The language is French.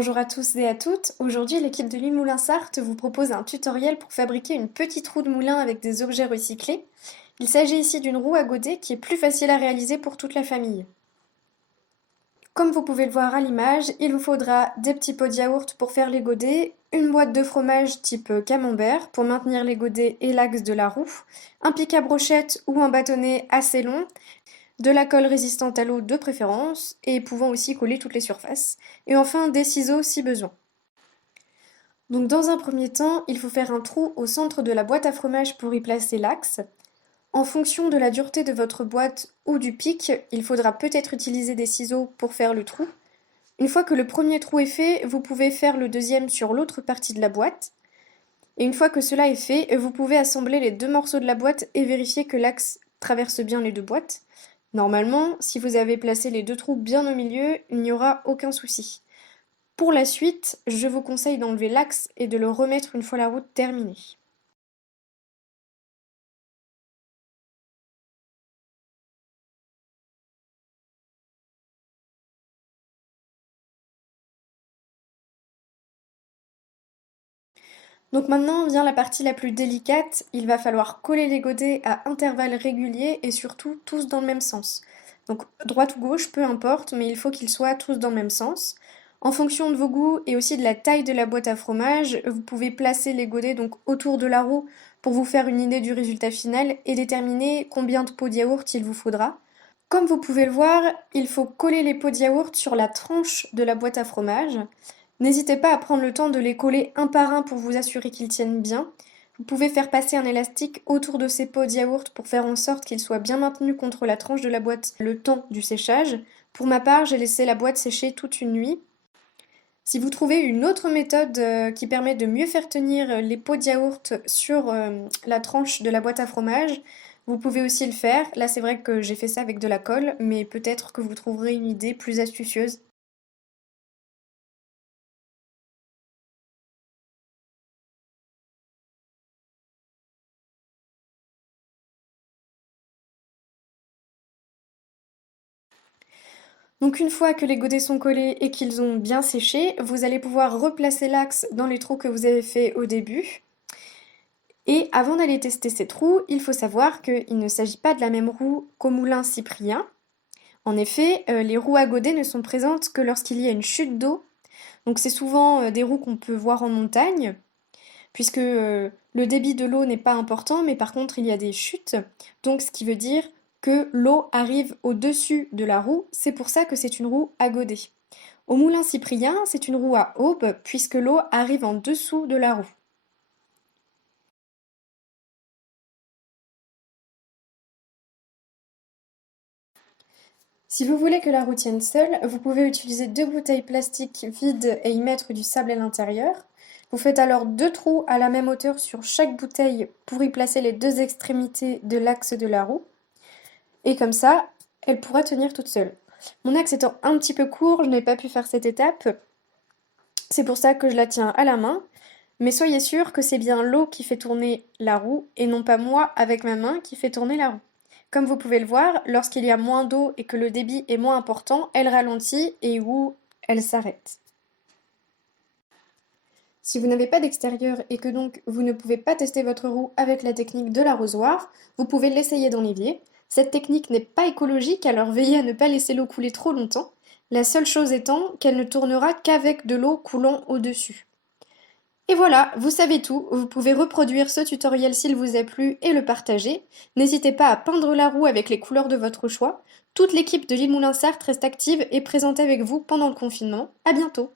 Bonjour à tous et à toutes. Aujourd'hui, l'équipe de l'île Moulin-Sarthe vous propose un tutoriel pour fabriquer une petite roue de moulin avec des objets recyclés. Il s'agit ici d'une roue à godet qui est plus facile à réaliser pour toute la famille. Comme vous pouvez le voir à l'image, il vous faudra des petits pots de yaourt pour faire les godets, une boîte de fromage type camembert pour maintenir les godets et l'axe de la roue, un pic à brochette ou un bâtonnet assez long, de la colle résistante à l'eau de préférence et pouvant aussi coller toutes les surfaces, et enfin des ciseaux si besoin. Donc dans un premier temps, il faut faire un trou au centre de la boîte à fromage pour y placer l'axe. En fonction de la dureté de votre boîte ou du pic, il faudra peut-être utiliser des ciseaux pour faire le trou. Une fois que le premier trou est fait, vous pouvez faire le deuxième sur l'autre partie de la boîte. Et une fois que cela est fait, vous pouvez assembler les deux morceaux de la boîte et vérifier que l'axe traverse bien les deux boîtes. Normalement, si vous avez placé les deux trous bien au milieu, il n'y aura aucun souci. Pour la suite, je vous conseille d'enlever l'axe et de le remettre une fois la roue terminée. Donc maintenant vient la partie la plus délicate, il va falloir coller les godets à intervalles réguliers et surtout tous dans le même sens. Donc droite ou gauche, peu importe, mais il faut qu'ils soient tous dans le même sens. En fonction de vos goûts et aussi de la taille de la boîte à fromage, vous pouvez placer les godets donc autour de la roue pour vous faire une idée du résultat final et déterminer combien de pots de yaourt il vous faudra. Comme vous pouvez le voir, il faut coller les pots de yaourt sur la tranche de la boîte à fromage. N'hésitez pas à prendre le temps de les coller un par un pour vous assurer qu'ils tiennent bien. Vous pouvez faire passer un élastique autour de ces pots de yaourt pour faire en sorte qu'ils soient bien maintenus contre la tranche de la boîte le temps du séchage. Pour ma part, j'ai laissé la boîte sécher toute une nuit. Si vous trouvez une autre méthode qui permet de mieux faire tenir les pots de yaourt sur la tranche de la boîte à fromage, vous pouvez aussi le faire. Là, c'est vrai que j'ai fait ça avec de la colle, mais peut-être que vous trouverez une idée plus astucieuse. Donc une fois que les godets sont collés et qu'ils ont bien séché, vous allez pouvoir replacer l'axe dans les trous que vous avez fait au début. Et avant d'aller tester ces trous, il faut savoir qu'il ne s'agit pas de la même roue qu'au moulin Cyprien. En effet, les roues à godets ne sont présentes que lorsqu'il y a une chute d'eau. Donc c'est souvent des roues qu'on peut voir en montagne, puisque le débit de l'eau n'est pas important, mais par contre il y a des chutes. Donc ce qui veut dire que l'eau arrive au-dessus de la roue, c'est pour ça que c'est une roue à godets. Au moulin Cyprien, c'est une roue à aube, puisque l'eau arrive en dessous de la roue. Si vous voulez que la roue tienne seule, vous pouvez utiliser deux bouteilles plastiques vides et y mettre du sable à l'intérieur. Vous faites alors deux trous à la même hauteur sur chaque bouteille pour y placer les deux extrémités de l'axe de la roue. Et comme ça, elle pourra tenir toute seule. Mon axe étant un petit peu court, je n'ai pas pu faire cette étape. C'est pour ça que je la tiens à la main. Mais soyez sûr que c'est bien l'eau qui fait tourner la roue et non pas moi avec ma main qui fait tourner la roue. Comme vous pouvez le voir, lorsqu'il y a moins d'eau et que le débit est moins important, elle ralentit et elle s'arrête. Si vous n'avez pas d'extérieur et que donc vous ne pouvez pas tester votre roue avec la technique de l'arrosoir, vous pouvez l'essayer dans l'évier. Cette technique n'est pas écologique, alors veillez à ne pas laisser l'eau couler trop longtemps. La seule chose étant qu'elle ne tournera qu'avec de l'eau coulant au-dessus. Et voilà, vous savez tout, vous pouvez reproduire ce tutoriel s'il vous a plu et le partager. N'hésitez pas à peindre la roue avec les couleurs de votre choix. Toute l'équipe de l'île Moulin-Sarthe reste active et présente avec vous pendant le confinement. À bientôt!